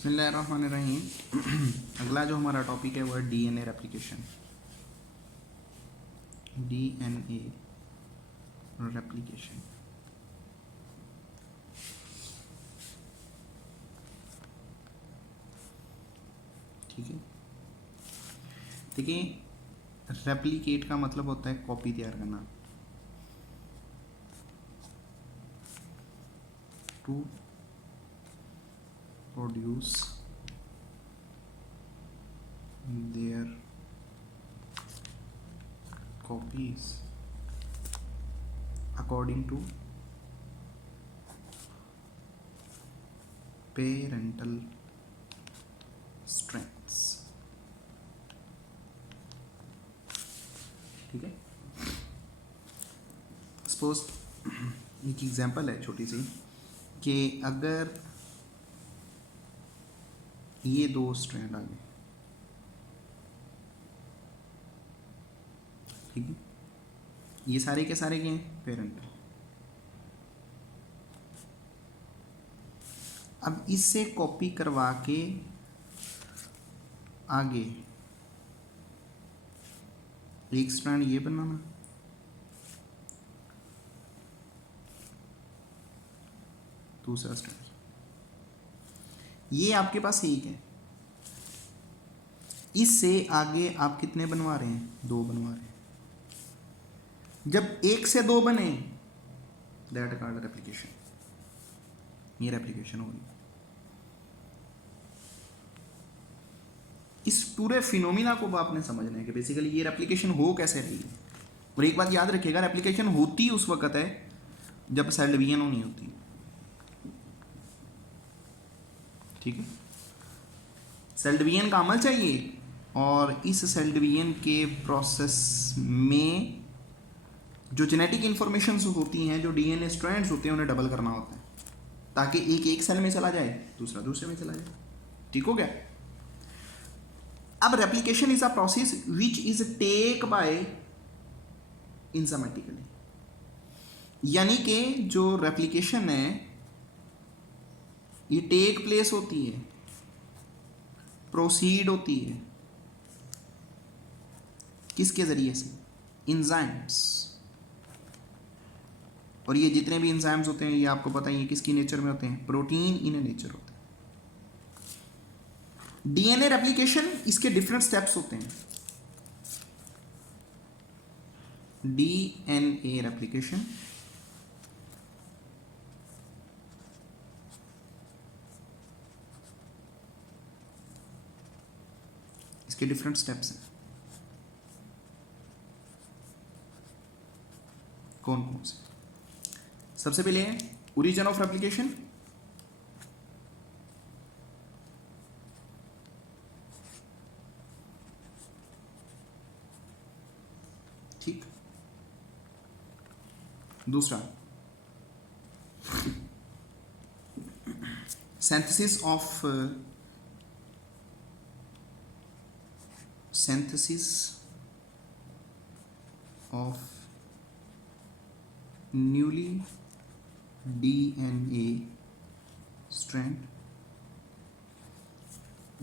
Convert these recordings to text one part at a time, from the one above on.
बिस्मिल्लाहिर्रहमानिर्रहीम। अगला जो हमारा टॉपिक है वो है डीएनए रेप्लिकेशन। डीएनए रेप्लिकेशन, ठीक है। देखिए, रेप्लिकेट का मतलब होता है कॉपी तैयार करना। To produce their copies according to parental strengths, ठीक है। सपोज एक एग्जांपल है छोटी सी कि अगर ये दो स्ट्रैंड आ गए, ठीक है, ये सारे के सारे क्या हैं? पेरेंट। अब इससे कॉपी करवा के आगे एक स्ट्रैंड ये बनाना, दूसरा स्ट्रैंड, ये आपके पास एक है। इससे आगे आप कितने बनवा रहे हैं? दो बनवा रहे हैं। जब एक से दो बने, दैट कॉल्ड रेप्लिकेशन। ये रेप्लिकेशन होगी। इस पूरे फिनोमिना को आपने समझना है कि बेसिकली ये रेप्लिकेशन हो कैसे रही है। और एक बात याद रखिएगा, रेप्लिकेशन होती उस वक्त है जब सेल डिवीजन नहीं होती, ठीक है। सेल डिवीजन का अमल चाहिए और इस सेल डिवीजन के प्रोसेस में जो जेनेटिक इंफॉर्मेशन होती हैं, जो डीएनए स्ट्रैंड्स होते हैं, उन्हें डबल करना होता है ताकि एक सेल में चला जाए, दूसरा दूसरे में चला जाए। ठीक हो गया। अब replication is a process which is take by enzymatically, यानी कि जो रेप्लिकेशन है ये टेक प्लेस होती है, प्रोसीड होती है किसके जरिए से? इंजाइम्स। और ये जितने भी इंजाइम्स होते हैं ये आपको पता ही है किसकी नेचर में होते हैं? प्रोटीन इन नेचर होते हैं। डीएनए रेप्लिकेशन, इसके डिफरेंट स्टेप्स होते हैं। डीएनए रेप्लिकेशन इसके डिफरेंट स्टेप्स हैं। कौन कौन से? सबसे पहले है ओरिजिन ऑफ रेप्लिकेशन, ठीक। दूसरा synthesis of newly DNA strand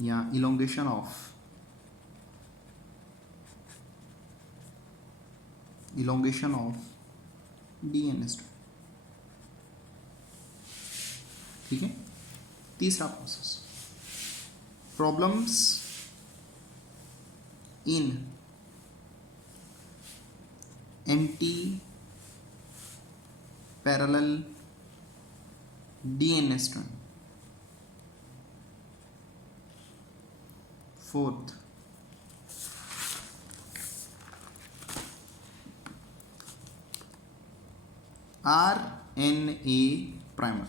या elongation of DNA strand, ठीक है। तीसरा process problems in anti parallel DNA strand. Fourth RNA primer.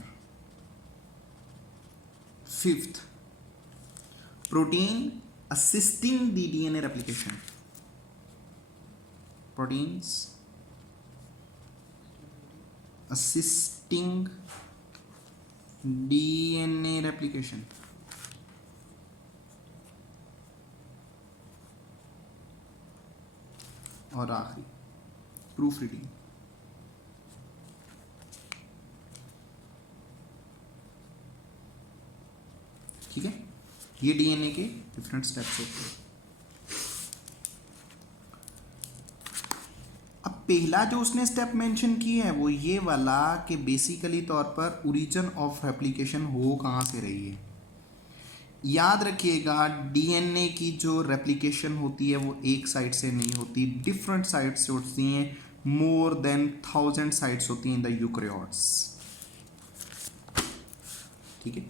Fifth protein assisting the DNA replication. Proteins assisting DNA replication. और आखिरी proof reading. ठीक है, ये DNA के डिफरेंट स्टेप्स होते हैं। अब पहला जो उसने स्टेप मेंशन किया है वो ये वाला कि बेसिकली तौर पर ओरिजिन ऑफ रेप्लिकेशन हो कहाँ से रही है। याद रखिएगा डीएनए की जो रेप्लिकेशन होती है वो एक साइड से नहीं होती, डिफरेंट साइड से होती हैं, मोर देन 1000 साइट्स होती हैं इन द यूकैरियोट्स। ठीक है,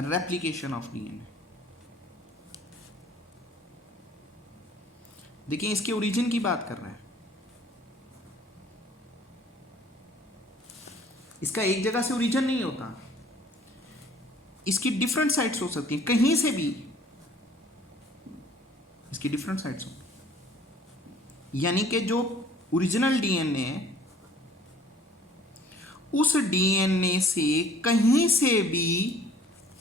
रेप्लिकेशन ऑफ डीएनए। देखिए इसके ओरिजिन की बात कर रहा है, इसका एक जगह से ओरिजिन नहीं होता, इसकी डिफरेंट साइट्स हो सकती हैं, कहीं से भी इसकी डिफरेंट साइट्स हो, यानी कि जो ओरिजिनल डीएनए है उस डीएनए से कहीं से भी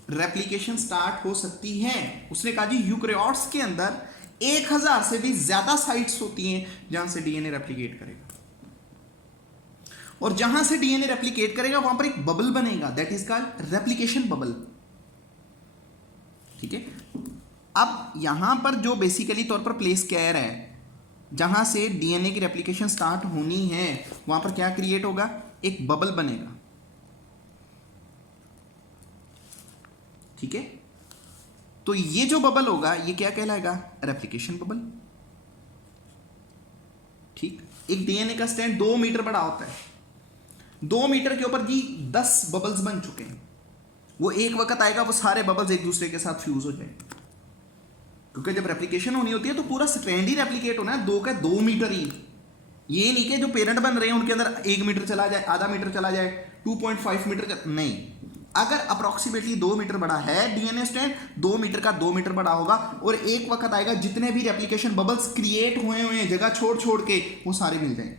रेप्लिकेशन स्टार्ट हो सकती है। उसने कहा जी यूकैरियोट्स के अंदर 1000 से भी ज्यादा साइट्स होती हैं जहां से डीएनए रेप्लिकेट करेगा, और जहां से डीएनए रेप्लिकेट करेगा वहां पर एक बबल बनेगा, that is called replication bubble. ठीक है, अब यहां पर जो बेसिकली तौर पर प्लेस केयर है जहां से डीएनए की रेप्लिकेशन स्टार्ट होनी है वहां पर क्या क्रिएट होगा, एक बबल बनेगा। ठीक है, तो ये जो बबल होगा ये क्या कहलाएगा, रेप्लिकेशन बबल। ठीक, एक डीएनए का स्ट्रैंड 2 मीटर बड़ा होता है, 2 मीटर के ऊपर जी 10 बबल्स बन चुके हैं, वो एक वक्त आएगा वो सारे बबल्स एक दूसरे के साथ फ्यूज हो जाएंगे, क्योंकि जब रेप्लिकेशन होनी होती है तो पूरा स्ट्रैंड ही रेप्लिकेट होना है, 2 का 2 मीटर ही। ये नहीं कि जो पेरेंट बन रहे हैं उनके अंदर 1 मीटर चला जाए, आधा मीटर चला जाए, 2.5 मीटर नहीं, अगर अप्रोक्सीमेटली 2 मीटर बड़ा है डीएनए स्ट्रैंड, 2 मीटर का 2 मीटर बड़ा होगा, और एक वक्त आएगा जितने भी रेप्लिकेशन बबल्स क्रिएट हुए हैं जगह छोड़ छोड़ के वो सारे मिल जाएंगे।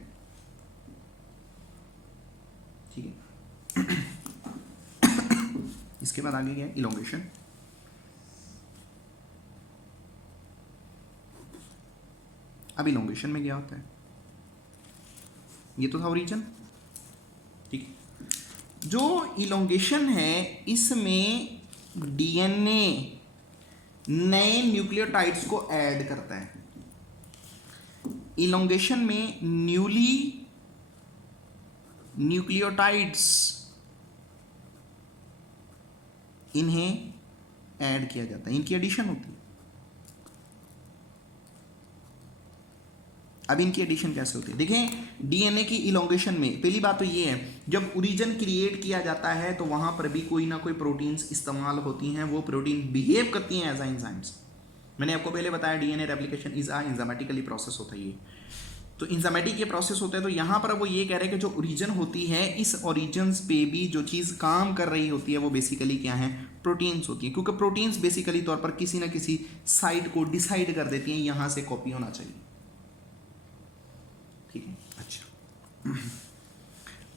ठीक है, इसके बाद आगे क्या है, इलोंगेशन। अब इलोंगेशन में क्या होता है, ये तो था ओरिजिन। ठीक है, जो इलोंगेशन है इसमें डीएनए नए न्यूक्लियोटाइड्स को ऐड करता है। इलोंगेशन में न्यूली न्यूक्लियोटाइड्स इन्हें ऐड किया जाता है, इनकी एडिशन होती है। अब इनकी एडिशन कैसे होती है, देखें डीएनए की इलोंगेशन में पहली बात तो ये है, जब ओरिजिन क्रिएट किया जाता है तो वहां पर भी कोई ना कोई प्रोटीन्स इस्तेमाल होती हैं, वो प्रोटीन बिहेव करती हैं एज एंजाइम्स। मैंने आपको पहले बताया DNA replication is a enzymatically process होता है ये, तो एंजाइमेटिक ये प्रोसेस होता है। तो यहाँ पर वो ये कह रहे हैं कि जो ओरिजिन होती है इस ओरिजिन्स पे भी जो चीज़ काम कर रही होती है वो बेसिकली क्या है, प्रोटीन्स होती है, क्योंकि प्रोटीन्स बेसिकली तौर पर किसी ना किसी साइट को डिसाइड कर देती हैं यहाँ से कॉपी होना चाहिए। ठीक है, अच्छा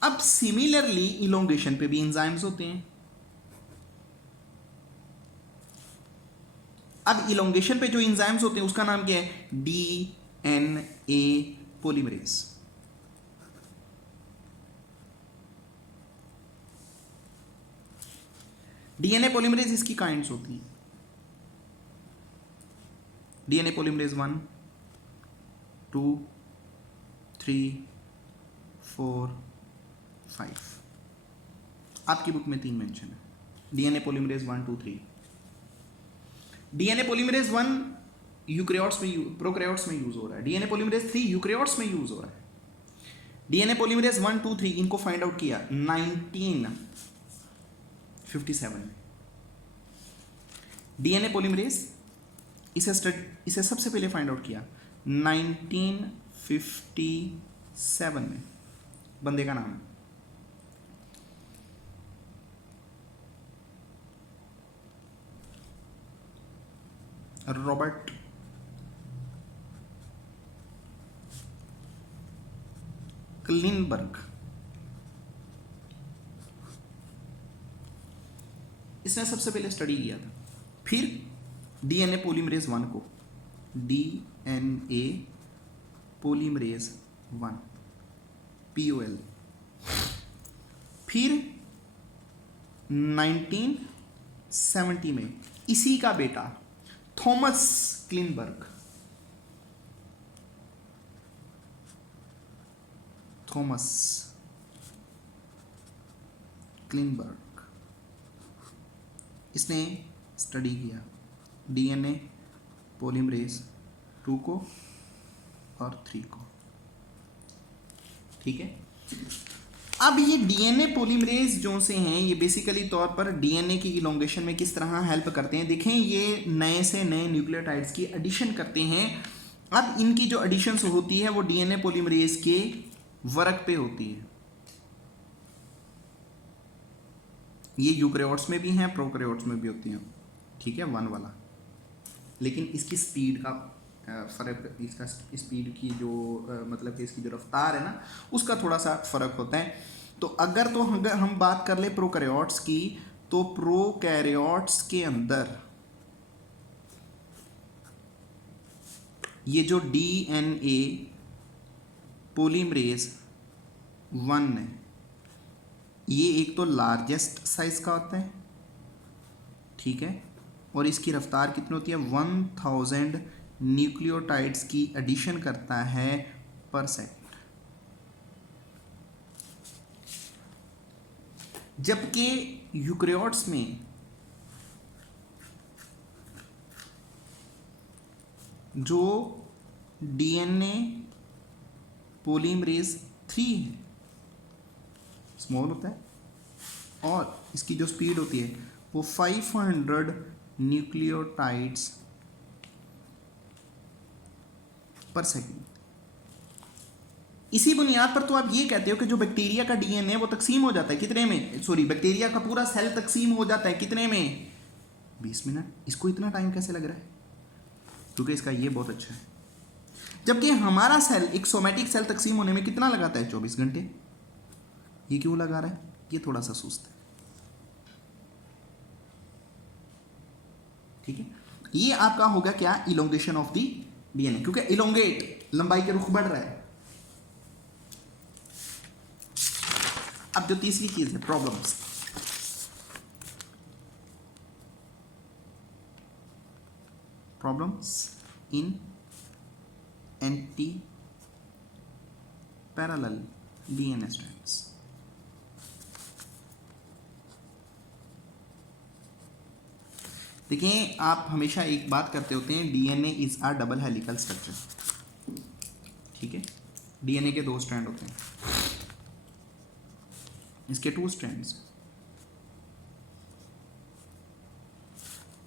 अब सिमिलरली इलोंगेशन पे भी एंजाइम्स होते हैं। अब इलोंगेशन पे जो एंजाइम्स होते हैं उसका नाम क्या है, डीएनए पॉलीमरेज। डीएनए पॉलीमरेज इसकी काइंड्स होती हैं, डीएनए पॉलीमरेज 1, 2, 3, 4, 5। आपकी बुक में 3 मेंशन है, DNA polymerase 1, 2, 3। DNA polymerase 1 eukaryotes में, प्रोकैरियोट्स में यूज हो रहा है, डीएनए पॉलीमरेज 3 यूकैरियोट्स में यूज हो रहा है। डीएनए पॉलीमरेज 1, 2, 3 इनको फाइंड आउट किया 1957 में। डीएनए पॉलीमरेज इसे सबसे पहले फाइंड आउट किया 1957 में। बंदे का नाम रॉबर्ट क्लिनबर्ग। इसने सबसे पहले स्टडी किया था। फिर डीएनए पॉलीमरेज 1 को, डीएनए पॉलीमरेज 1 POL, फिर 1970 में इसी का बेटा थॉमस क्लिनबर्ग, थॉमस क्लिनबर्ग, इसने स्टडी किया डीएनए पॉलीमरेज 2 को और 3 को। ठीक है, अब ये डीएनए पॉलीमरेज जो से हैं ये बेसिकली तौर पर डीएनए की इलोंगेशन में किस तरह हेल्प करते हैं। देखें, ये नए से नए न्यूक्लियोटाइड्स की एडिशन करते हैं। अब इनकी जो एडिशन होती है वो डीएनए पॉलीमरेज के वर्क पे होती है। ये यूकैरियोट्स में भी हैं, प्रोकैरियोट्स में भी होती हैं। ठीक है, 1 वाला, लेकिन इसकी स्पीड का फ़र्क, इसका स्पीड की जो मतलब कि इसकी जो रफ्तार है ना, उसका थोड़ा सा फ़र्क होता है। तो अगर हम बात कर ले प्रोकैरियोट्स की, तो प्रोकैरियोट्स के अंदर ये जो डीएनए पॉलीमरेज 1 है, ये एक तो लार्जेस्ट साइज का होता है, ठीक है, और इसकी रफ्तार कितनी होती है, 1000 न्यूक्लियोटाइड्स की एडिशन करता है पर सेकंड। जबकि यूकैरियोट्स में जो डीएनए पॉलीमरेज 3 है, स्मॉल होता है, और इसकी जो स्पीड होती है वो 500 न्यूक्लियोटाइड्स पर सेकंड। इसी बुनियाद पर तो आप ये कहते हो कि जो बैक्टीरिया का डीएनए वो तकसीम हो जाता है कितने में, सॉरी, बैक्टीरिया का पूरा सेल तकसीम हो जाता है कितने में, 20 मिनट। इसको इतना टाइम कैसे लग रहा है, क्योंकि इसका ये बहुत अच्छा है। जबकि हमारा सेल, एक सोमैटिक सेल तकसीम होने में कितना लगाता है, 24 घंटे। ये क्यों लगा रहा है, ये थोड़ा सा सुस्त है। ठीक है, ये आपका होगा क्या, इलोंगेशन ऑफ द डीएनए, क्योंकि इलोंगेट लंबाई के रुख बढ़ रहा है। अब जो तीसरी चीज है, problems. Problems in anti parallel DNA strands. देखिए, आप हमेशा एक बात करते होते हैं, DNA is a double helical structure. ठीक है, डीएनए के 2 स्ट्रैंड होते हैं, इसके 2 स्ट्रैंड्स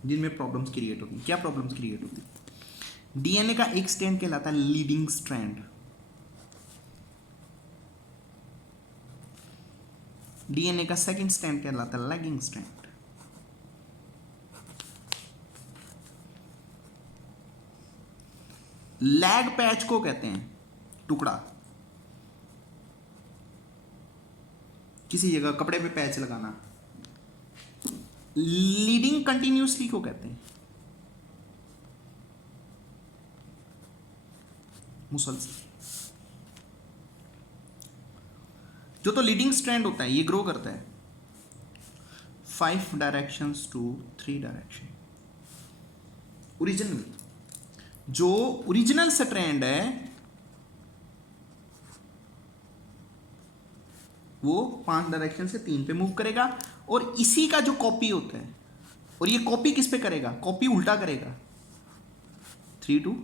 जिनमें प्रॉब्लम्स क्रिएट होती हैं। क्या प्रॉब्लम्स क्रिएट होती है, डीएनए का एक स्ट्रैंड कहलाता है लीडिंग स्ट्रैंड, डीएनए का सेकंड स्ट्रैंड कहलाता है लैगिंग स्ट्रैंड। लैग पैच को कहते हैं टुकड़ा, किसी जगह कपड़े पे पैच लगाना। लीडिंग कंटिन्यूसली को कहते हैं मुसलसल। जो तो लीडिंग स्ट्रैंड होता है ये ग्रो करता है 5 डायरेक्शंस टू 3 डायरेक्शन। ओरिजिनल, जो ओरिजिनल स्ट्रैंड है वो 5 डायरेक्शन से 3 पे मूव करेगा, और इसी का जो कॉपी होता है, और ये कॉपी किस पे करेगा, कॉपी उल्टा करेगा 3 to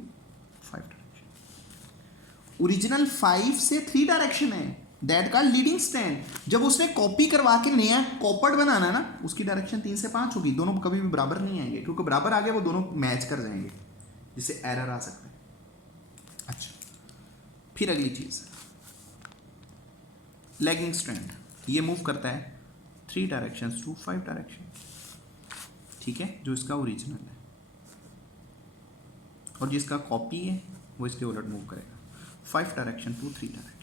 5 डायरेक्शन। ओरिजिनल 5 से 3 डायरेक्शन है, दैट का लीडिंग स्ट्रैंड। जब उसने कॉपी करवा के नया कॉपर्ड बनाना है ना, उसकी डायरेक्शन 3 से 5 होगी। दोनों कभी भी बराबर नहीं आएंगे, क्योंकि बराबर आगे वो दोनों मैच कर जाएंगे, जिससे एरर आ सकता है। अच्छा, फिर अगली चीज, लैगिंग स्ट्रैंड, ये मूव करता है 3 डायरेक्शंस टू 5 डायरेक्शन। ठीक है, जो इसका ओरिजिनल है, और जिसका कॉपी है वो इसके उलट मूव करेगा 5 direction to 3 direction.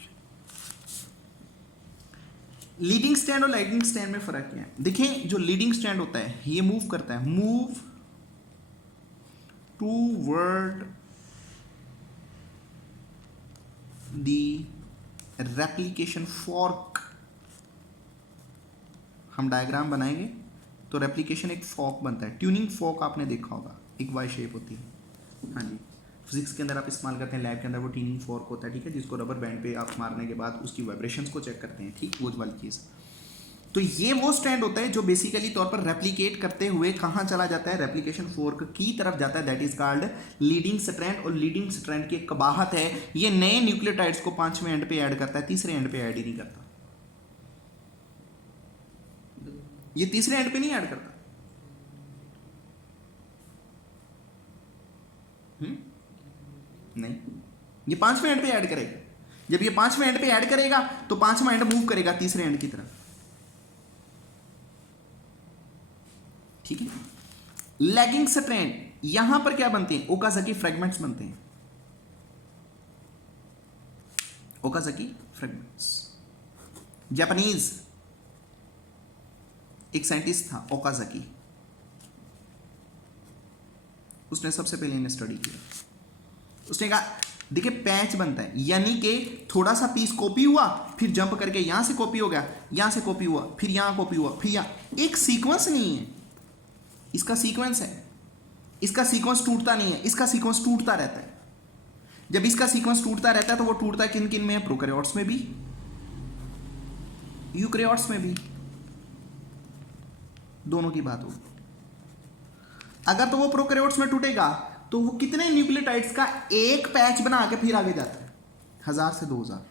Leading stand और लैगिंग स्टैंड में फर्क क्या है, देखें, जो लीडिंग स्टैंड होता है ये मूव करता है, move toward the replication fork हम डायग्राम बनाएंगे तो रेप्लिकेशन एक फॉक बनता है। ट्यूनिंग फॉक आपने देखा होगा, एक वाई शेप होती है। हाँ जी, फिजिक्स के अंदर आप इस्तेमाल करते हैं, लैब के अंदर वो ट्यूनिंग फॉर्क होता है, ठीक है, जिसको रबर बैंड पे आप मारने के बाद उसकी वाइब्रेशंस को चेक करते हैं, ठीक, वो वाली चीज़। तो ये वो स्ट्रैंड होता है जो बेसिकली तौर पर रेप्लिकेट करते हुए कहाँ चला जाता है, रेप्लिकेशन फोर्क की तरफ जाता है, that is called leading strand. और लीडिंग स्ट्रैंड की कबाहत है, ये नए न्यूक्लियोटाइड्स को 5वें एंड पे ऐड करता है, तीसरे एंड पे ऐड ही नहीं करता। ये तीसरे एंड पे नहीं ऐड करता। नहीं, ये 5वें एंड पे ऐड करेगा। जब ये 5वें एंड पे ऐड करेगा तो 5वां एंड मूव करेगा तीसरे एंड की तरफ, ठीक है। लैगिंग स्ट्रैंड, यहां पर क्या बनते हैं, ओकाज़की फ्रेगमेंट्स बनते हैं, ओकाज़की फ्रेगमेंट्स। जापानीज एक साइंटिस्ट था ओकाज़की, उसने सबसे पहले इन्हें स्टडी किया। उसने कहा देखिए पैच बनता है, यानी कि थोड़ा सा पीस कॉपी हुआ, फिर जंप करके यहां से कॉपी हो गया, यहां से कॉपी हुआ, फिर यहां कॉपी हुआ, फिर यहां, एक सीक्वेंस नहीं है, इसका सीक्वेंस है, इसका सीक्वेंस टूटता नहीं है, इसका सीक्वेंस टूटता रहता है। जब इसका सीक्वेंस टूटता रहता है तो वो टूटता है किन किन में, प्रोकैरियोट्स में भी, यूकैरियोट्स में भी, दोनों की बात होगी। अगर तो वो प्रोकैरियोट्स में टूटेगा तो वो कितने न्यूक्लियोटाइड्स का एक पैच बना के फिर आगे जाता है, 1000 से 2000।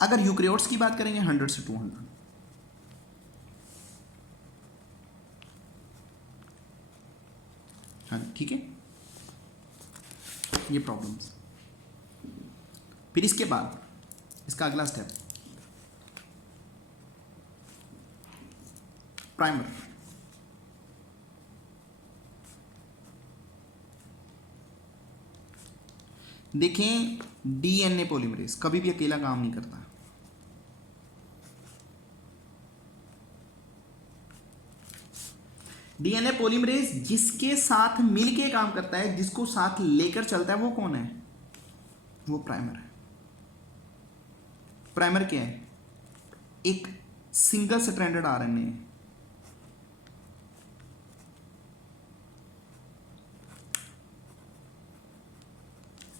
अगर यूकैरियोट्स की बात करेंगे 100 से 200। हाँ ठीक है, ये प्रॉब्लम्स। फिर इसके बाद इसका अगला स्टेप प्राइमर। देखें डीएनए पॉलीमरेज कभी भी अकेला काम नहीं करता। डीएनए पॉलीमरेज जिसके साथ मिलके काम करता है, जिसको साथ लेकर चलता है, वो कौन है, वो प्राइमर है। प्राइमर क्या है, एक सिंगल स्ट्रैंडेड आरएनए है,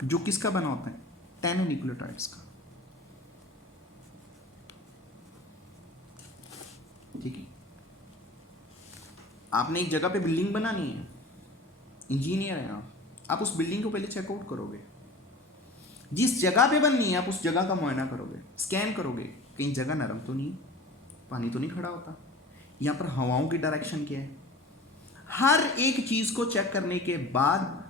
जो किसका बना होता है, 10 न्यूक्लियोटाइड्स का, ठीक है। आपने एक जगह पे बिल्डिंग बनानी है, इंजीनियर है आप उस बिल्डिंग को पहले चेकआउट करोगे, जिस जगह पे बननी है आप उस जगह का मुआयना करोगे, स्कैन करोगे, कहीं जगह नरम तो नहीं, पानी तो नहीं खड़ा होता, यहाँ पर हवाओं की डायरेक्शन क्या है, हर एक चीज को चेक करने के बाद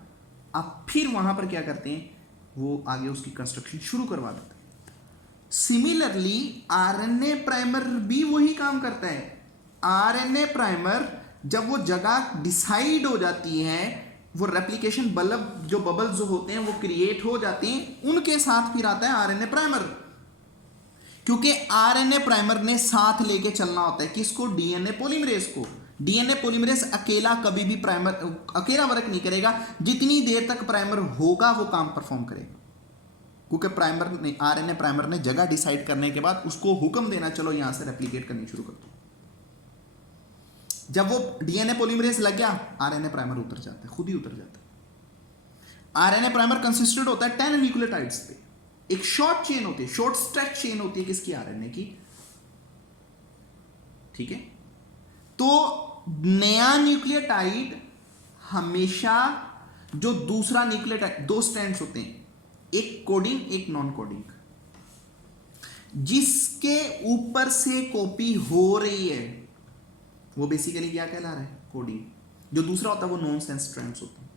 आप फिर वहां पर क्या करते हैं, वो आगे उसकी कंस्ट्रक्शन शुरू करवा देते हैं। सिमिलरली आरएनए प्राइमर भी वही काम करता है। आरएनए प्राइमर जब वो जगह डिसाइड हो जाती है, वो रेप्लिकेशन बल्ब जो बबल्स जो होते हैं वो क्रिएट हो जाते हैं, उनके साथ फिर आता है आरएनए प्राइमर, क्योंकि आरएनए प्राइमर ने साथ लेके चलना होता है किसको, डीएनए पॉलीमरेज को। डीएनए पॉलीमरेज अकेला कभी भी प्राइमर अकेला वर्क नहीं करेगा, जितनी देर तक प्राइमर होगा वो काम परफॉर्म करेगा, क्योंकि प्राइमर ने, आरएनए प्राइमर ने जगह डिसाइड करने के बाद उसको हुक्म देना चलो यहां से रेप्लिकेट करनी शुरू कर दो। जब वो डीएनए पॉलीमरेज लग गया, आरएनए प्राइमर उतर जाता है, खुद ही उतर जाता है। आरएनए प्राइमर कंसिस्टेड होता है 10 न्यूक्लियोटाइड्स पे, एक शॉर्ट चेन होती है, शॉर्ट स्ट्रेच चेन होती है किसकी, आरएनए की, ठीक है। तो नया न्यूक्लियोटाइड हमेशा जो दूसरा न्यूक्लियोटाइड, दो स्ट्रैंड्स होते हैं, एक कोडिंग एक नॉन कोडिंग, जिसके ऊपर से कॉपी हो रही है वो बेसिकली क्या कहला रहा है, कोडिंग। जो दूसरा होता है वो नॉन सेंस स्ट्रैंड्स होता है,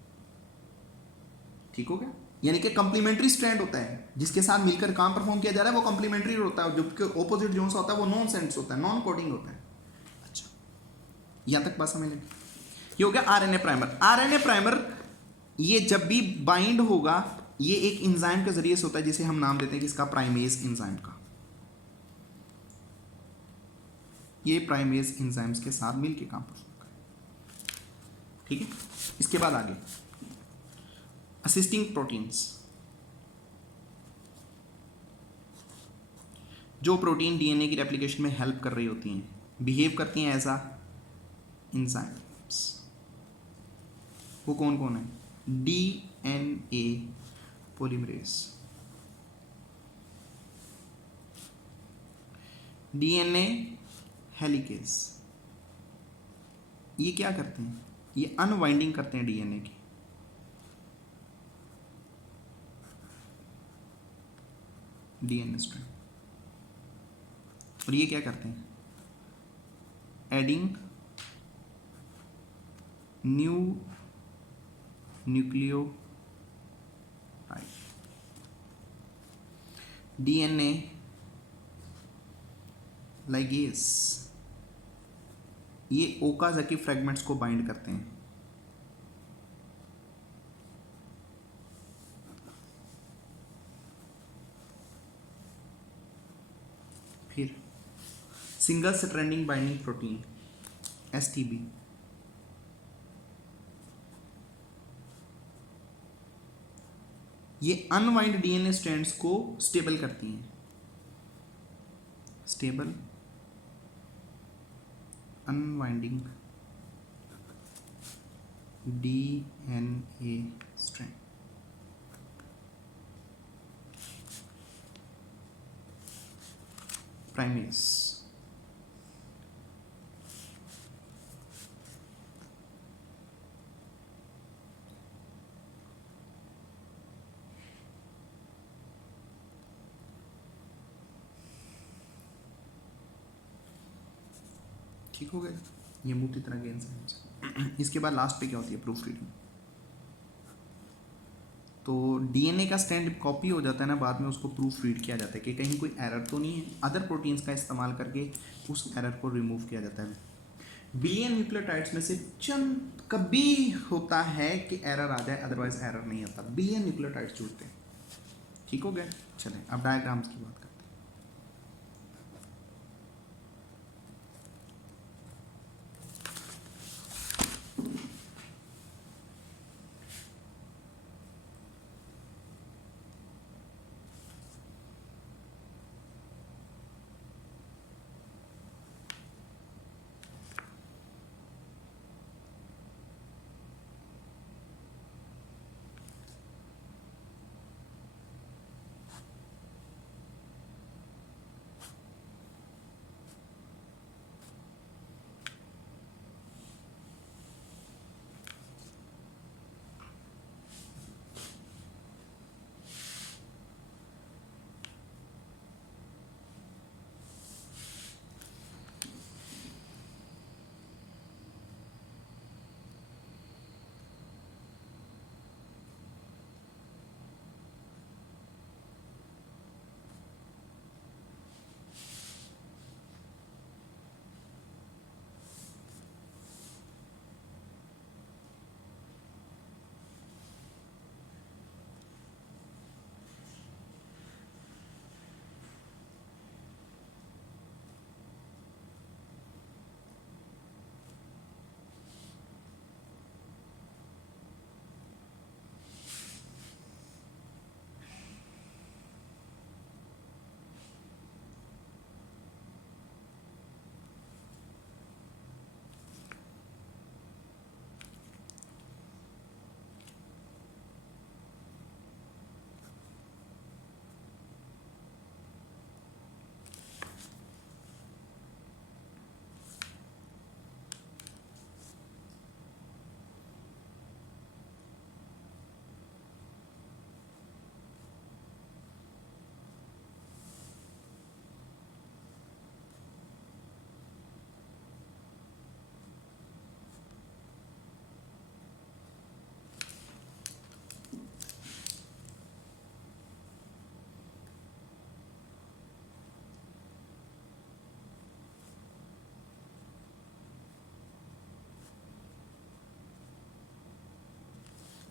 ठीक हो गया। यानी कि कंप्लीमेंट्री स्ट्रैंड होता है जिसके साथ मिलकर काम परफॉर्म किया जा रहा है, वो कंप्लीमेंट्री होता है, जबकि ऑपोजिट जो होता है वो नॉन सेंस होता है, नॉन कोडिंग होता है। अच्छा, यहां तक बात समझ लगी। ये हो गया आरएनए प्राइमर। आरएनए प्राइमर ये जब भी बाइंड होगा, ये एक एंजाइम के जरिए से होता है जिसे हम नाम देते हैं किसका, प्राइमेज एंजाइम का। ये प्राइमेज एंजाइम्स के साथ मिलकर काम परफॉर्म करें, ठीक है। इसके बाद आगे असिस्टिंग प्रोटीन्स। जो प्रोटीन डीएनए की रेप्लिकेशन में हेल्प कर रही होती हैं, बिहेव करती हैं एज अ एंजाइम्स। वो कौन कौन है? DNA polymerase, DNA helicase. ये क्या करते हैं? ये अनवाइंडिंग करते हैं डीएनए की। DNA strand. और ये क्या करते हैं? Adding new nucleotide. DNA ligase, ये ओकाज़की फ्रेगमेंट्स को बाइंड करते हैं। फिर single stranding binding protein, STB, ये अनवाइंड डीएनए स्ट्रैंड्स को स्टेबल करती हैं। Stable unwinding DNA strand. Primase, ठीक हो गया। ये मूर्ति तरह के एंजाइम्स। इसके बाद लास्ट पे क्या होती है? Proof reading. तो डीएनए का स्ट्रैंड कॉपी हो जाता है ना, बाद में उसको प्रूफ रीड किया जाता है कि कहीं कोई एरर तो नहीं है। अदर प्रोटीन्स का इस्तेमाल करके उस एरर को रिमूव किया जाता है। बिलियन न्यूक्लियोटाइड्स में से चंद कभी होता है कि एरर आ जाए, अदरवाइज एरर नहीं आता। बिलियन न्यूक्लियोटाइड्स जुड़ते हैं। ठीक हो गया। चलें अब डायग्राम्स की बात करते हैं।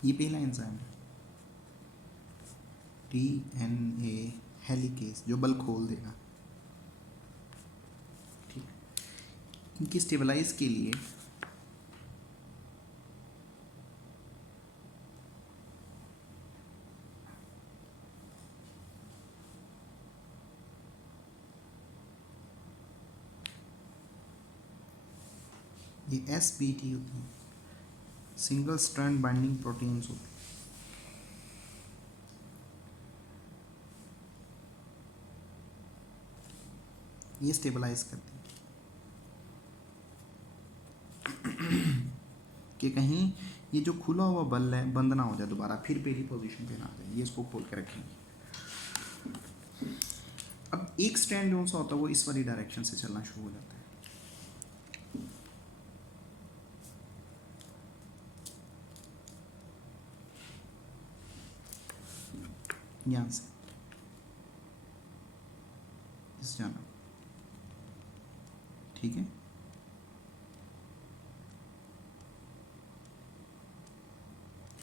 ये पहला एंजाइम है, डीएनए हेलिकेज, जो बल खोल देगा। ठीक, इनकी स्टेबलाइज के लिए ये SBT होती है, सिंगल स्ट्रैंड बाइंडिंग प्रोटीन्स होती है। ये स्टेबलाइज करती है कि कहीं ये जो खुला हुआ बल है बंद ना हो जाए, दोबारा फिर पहली पोजीशन पे ना आ जाए, ये इसको खोल के रखेंगे। अब एक स्ट्रैंड जो सा होता है वो इस वाली डायरेक्शन से चलना शुरू हो जाता है, यहाँ से इस जाना, ठीक है।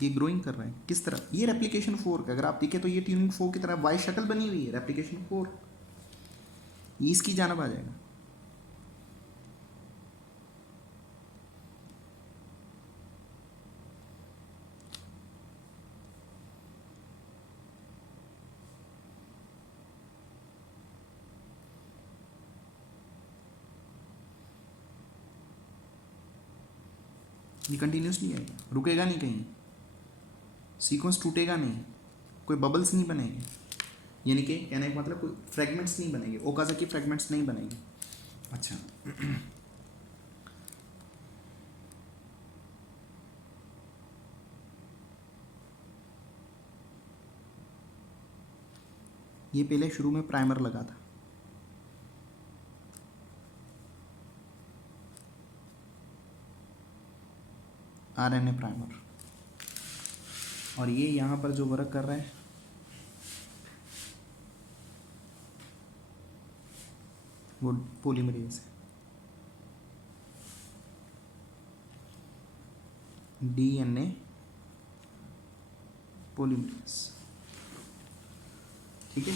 ये ग्रोइंग कर रहा है किस तरह, ये रेप्लिकेशन 4 का अगर आप देखें तो ये ट्यूनिंग 4 की तरह वाई शक्ल बनी हुई है, रेप्लिकेशन 4 ये इसकी जानब आ जाएगा। ये कंटिन्यूस नहीं आएगा, रुकेगा नहीं कहीं, सीक्वेंस टूटेगा नहीं, कोई बबल्स नहीं बनेंगे, यानी कि कहने का मतलब कोई फ्रेगमेंट्स नहीं बनेंगे, ओकाज़ाकी फ्रेगमेंट्स नहीं बनेंगे। अच्छा ये पहले शुरू में प्राइमर लगा था, RNA प्राइमर, और ये यहाँ पर जो वर्क कर रहा है वो पॉलीमरेज है, DNA पॉलीमरेज, ठीक है।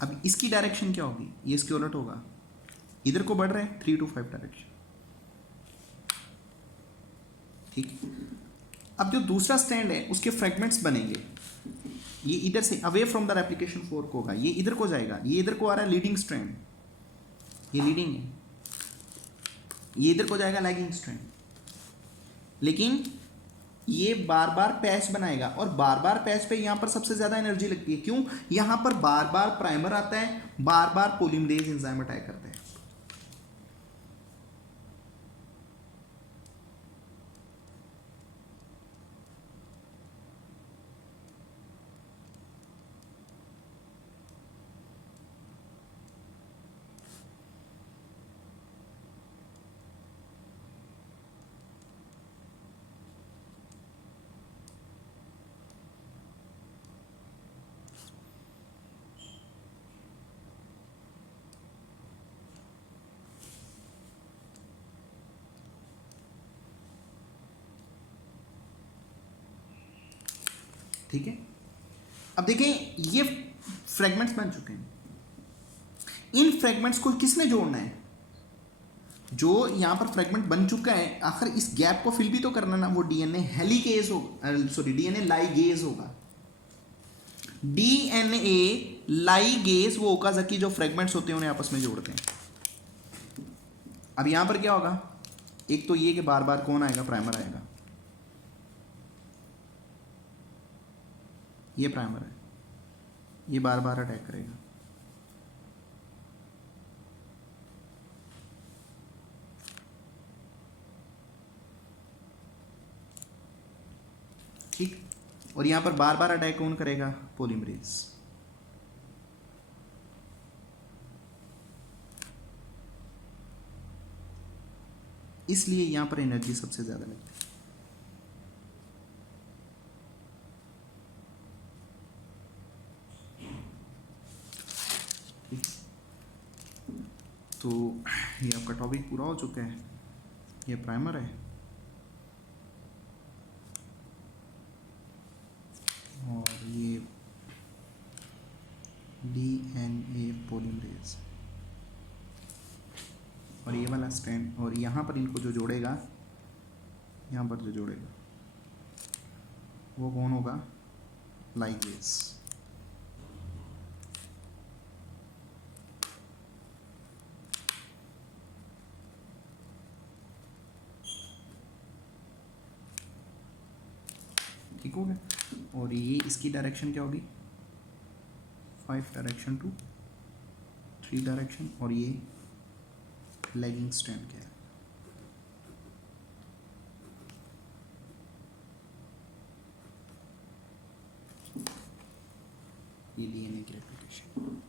अब इसकी डायरेक्शन क्या होगी, ये इसके उलट होगा, इधर को बढ़ रहे हैं 3 to 5 डायरेक्शन, ठीक। अब जो दूसरा स्टैंड है उसके फ्रेगमेंट्स बनेंगे, ये इधर से अवे फ्रॉम द रेप्लिकेशन 4 को होगा, ये इधर को जाएगा, ये इधर को आ रहा है लीडिंग स्ट्रैंड, ये लीडिंग है, ये इधर को जाएगा लैगिंग स्ट्रैंड, लेकिन ये बार बार पैच बनाएगा, और बार बार पैच पे यहाँ पर सबसे ज़्यादा एनर्जी लगती है, क्यों, यहाँ पर बार बार प्राइमर आता है, बार बार पॉलीमरेज एंजाइम अटैक करता है। ठीक है। अब देखें ये फ्रेगमेंट्स बन चुके हैं, इन फ्रेगमेंट्स को किसने जोड़ना है, जो यहां पर फ्रेगमेंट बन चुका है आखिर इस गैप को फिल भी तो करना ना, वो DNA हेलिकेज होगा, सॉरी DNA लाइगेज होगा, DNA लाइगेज वो ओकाज़ाकी जो फ्रेगमेंट्स होते हैं उन्हें आपस में जोड़ते हैं। अब यहां पर क्या होगा, एक तो ये कि बार बार कौन आएगा, प्राइमर आएगा, ये प्राइमर है, ये बार बार अटैक करेगा, ठीक। और यहां पर बार बार अटैक कौन करेगा, पॉलीमरेज, इसलिए यहां पर एनर्जी सबसे ज्यादा लगती है। तो ये आपका टॉपिक पूरा हो चुका है, ये प्राइमर है, और ये DNA पॉलीमरेज, और ये वाला स्ट्रैंड, और यहाँ पर इनको जो जोड़ेगा, यहाँ पर जो जोड़ेगा वो कौन होगा, लाइगेज। हो गया। और ये इसकी डायरेक्शन क्या होगी, 5 डायरेक्शन टू 3 डायरेक्शन, और ये लैगिंग स्ट्रैंड क्या है। ये डीएनए की रेप्लिकेशन।